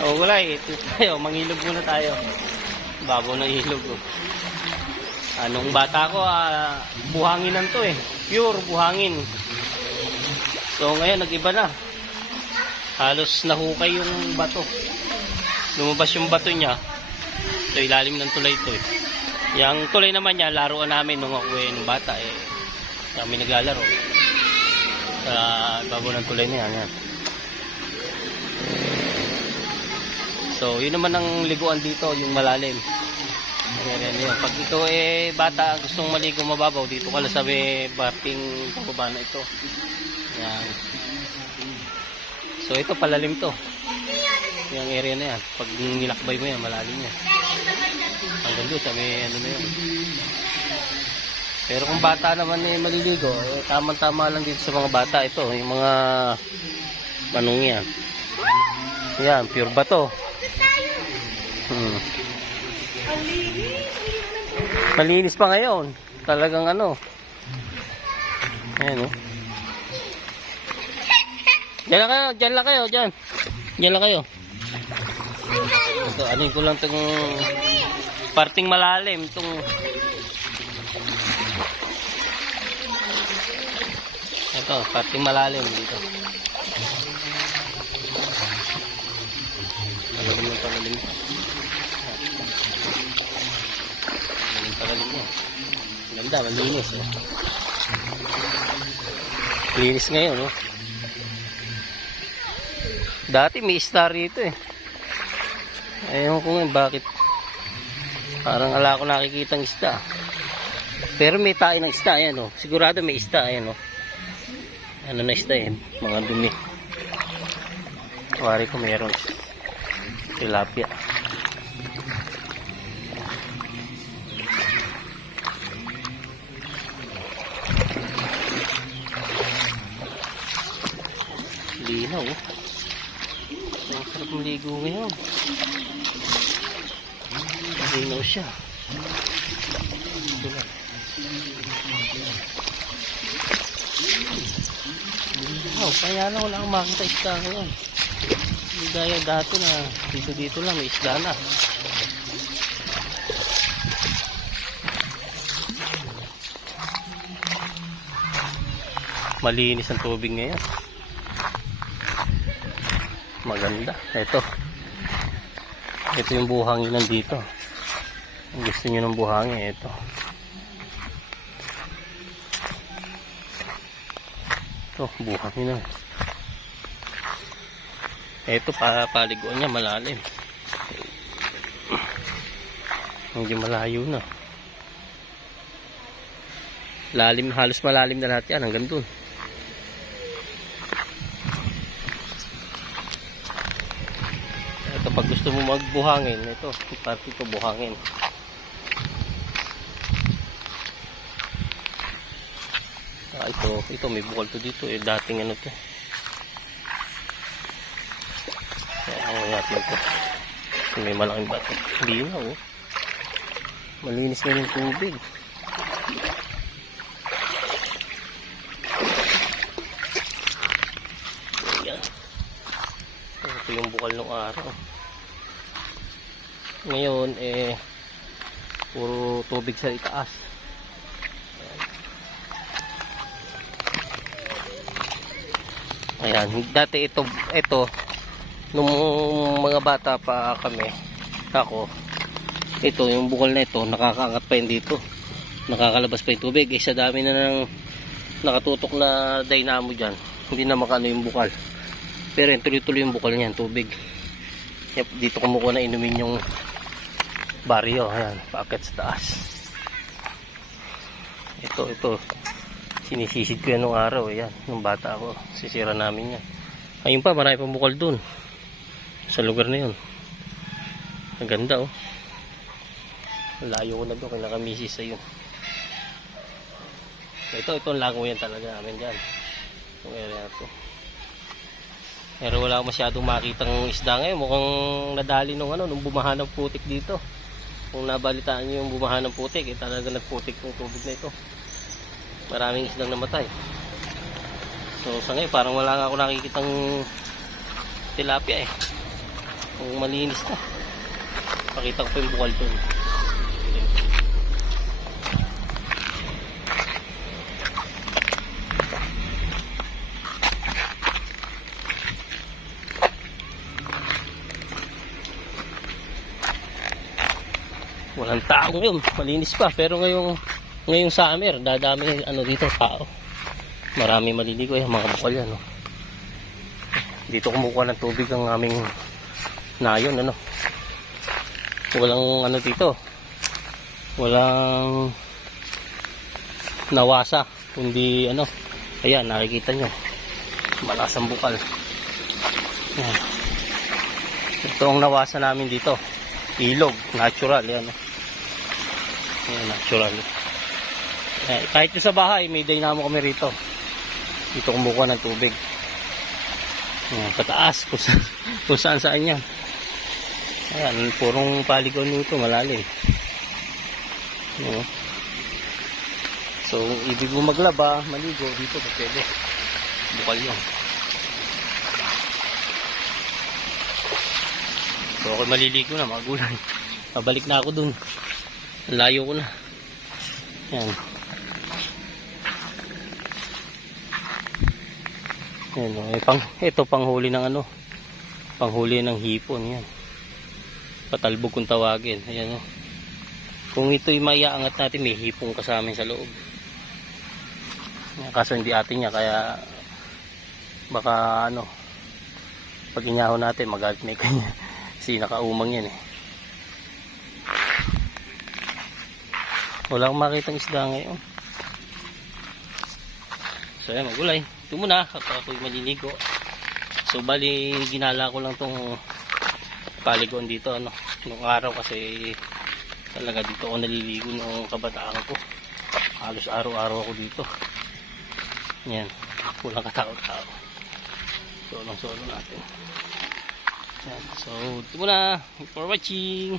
So wala ito tayo, mangilog muna tayo. Bago na ilog. Oh. Anong bata ko, buhanginan to eh. Pure buhangin. So ngayon nag-iba na. Halos nahukay yung bato. Lumabas yung bato niya. So ilalim ng tulay to eh. Yung tulay naman niya, laruan namin nung ako ng bata eh. Kami naglalaro. Sa bago ng tulay na yan. So, yun naman ang liguan dito, yung malalim. Yan. Pag ito eh, bata, gustong maligo mababaw, dito ka lang sa may parking pababa na ito. Yan. So, ito palalim to. Yung area na yan. Pag nilakbay mo yan, malalim yan. Hanggang doon, sa may ano na yan. Pero kung bata naman eh, maliligo, eh, tama-tama lang dito sa mga bata. Ito, yung mga manong yan. Yan, pure bato. Malinis pa ngayon. Talagang ano. Ayan, oh. Diyan lang kayo. Diyan lang kayo. Ito, anin ko lang itong parting malalim. Ito, parting malalim dito. Palalim. Ganda, malinis eh. Linis ngayon, no? Dati may star rito eh. Ayun ko ngayon bakit parang ala ko nakikita ng isda. Pero may tayo ng isda, ayan, no? Sigurado may isda, ayan, no? Ano na isda yan? Mga dumi. Wari ko meron tilapia. Linaw, oh. Ang sarap maligo ngayon. Linaw siya. Linaw, kaya na wala akong makita isda ngayon. Hindi gaya dati na dito lang may isda na. Malinis ang tubig ngayon. Maganda. Ito yung buhangin nandito. Kung gusto nyo ng buhangin, ito. Ito, buhangin na. Ito, paliguan niya malalim. Hindi malayo na. Lalim, halos malalim na lahat yan hanggang dun. Pag gusto mo magbuhangin, ito, party ito buhangin. Ito may bukal to dito eh, dating ano to. Kaya natin ito. May malaking bato. Hindi na, oh. Malinis na yung tubig. Ayan. Ito yung bukal ng araw. Ngayon eh puro tubig sa itaas. Ayan, dati ito nung mga bata pa kami, ito yung bukal na ito, nakakaangat pa yun dito, nakakalabas pa yung tubig. Sa dami na ng nakatutok na dynamo dyan, hindi na makano yung bukal, pero yung tuloy-tuloy yung bukal niyan, tubig. Dito kumukuha na inumin yung baryo. Ayan, paakyat sa taas. Ito sinisisid ko yan nung araw. Ayan, nung bata ako, sisira namin yan. Ayun pa, marami pang bukal dun sa lugar na yun. Ang ganda, oh. Layo ko na doon, kinakamisis sa yun. Ito lango yan talaga namin dyan, yung area na to. Pero wala masyadong makitang isda ngayon. Mukhang nadali nung bumaha ng putik dito. Kung nabalitaan nyo yung bumaha ng putik, talaga nagputik yung tubig na ito. Maraming isdang namatay. So sa ngayon parang wala nga ako nakikitang tilapia eh. Kung malinis na. Pakita ko pa yung bukal doon. Walang tao ngayon, malinis pa. Pero ngayong summer, dadami ano dito tao. Marami maliligo mga bukal yan. No? Dito kumukuha ng tubig ang aming nayon. Ano? Walang ano dito. Walang nawasa. Kundi ano. Ayan, nakikita nyo. Malasang bukal. Ayan. Ito ang nawasa namin dito. Ilog, natural. Yan. Ayan, natural. Kahit yung sa bahay, may dynamo kami rito. Dito kumukuha ng tubig. Ayan, pataas, kung saan yan. Ayan, purong paligon nito, malalim. Ayan. So, ibig mo maglaba, maligo, dito pa pwede. Bukal yun. So, ako maliligo na, mga gulay. Pabalik na ako dun. Layo ko na. Ayan. Ayan, ito panghuli ng ano. Panghuli ng hipon, yan. Patalbog kung tawagin. Ayan o. Kung ito'y maiaangat natin, may hipong kasama sa loob. Kaso hindi atin niya, kaya baka ano, pag inyaho natin, magalit may kanya. Kasi nakaumang yan eh. Wala akong makitang isda ngayon. So ayan, magulay. Ito muna, kapag ako'y maliligo. So bali, ginala ko lang tong paligon dito ano nung araw kasi talaga dito ako naliligo noong kabataan ko. Halos araw-araw ako dito. Yan, kulang katao-tao. Solong-solo natin. Yan. So ito muna. Thanks for watching.